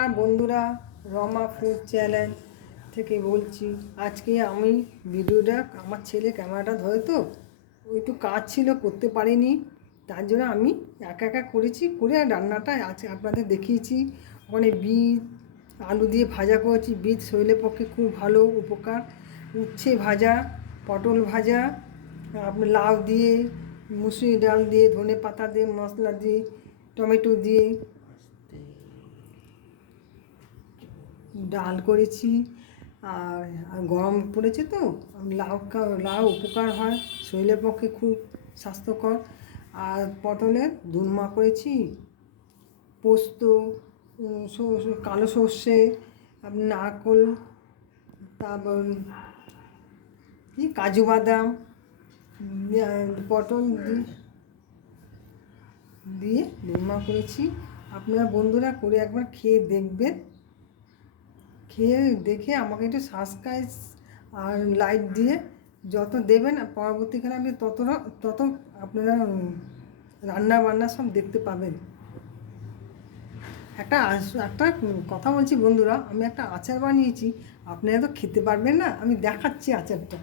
নমস্কার বন্ধুরা, Rama food channel থেকে বলছি। আজকে আমি ভিডিওটা, আমার ছেলে ক্যামেরাটা ধরে তো একটু কাজ ছিল, করতে পারিনি, তার জন্য আমি একা একা করেছি, করে রান্নাটা আছে আপনাদের দেখিয়েছি। ওখানে বিট আলু দিয়ে ভাজা করেছি, বিট শরীরের পক্ষে খুব ভালো উপকার। উচ্ছে ভাজা, পটল ভাজা, আপনার লাউ দিয়ে, মুসুরি ডাল দিয়ে, ধনে পাতা দিয়ে, মশলা দিয়ে, টমেটো দিয়ে ডাল করেছি। আর গরম পড়েছে তো, লাউ উপকার হয়, শরীরের পক্ষে খুব স্বাস্থ্যকর। আর পটলের দুলমা করেছি, পোস্ত, কালো সর্ষে, নারকোল, তারপর কি কাজু বাদাম, পটল দিয়ে দুলমা করেছি। আপনারা বন্ধুরা করে একবার খেয়ে দেখবেন, খেয়ে দেখে আমাকে একটু সাবস্ক্রাইব আর লাইক দিয়ে যত দেবেন, পরবর্তীকালে আপনি তত আপনারা রান্না বান্না সব দেখতে পাবেন। একটা কথা বলছি বন্ধুরা, আমি একটা আচার বানিয়েছি, আপনারা তো খেতে পারবেন না, আমি দেখাচ্ছি আচারটা।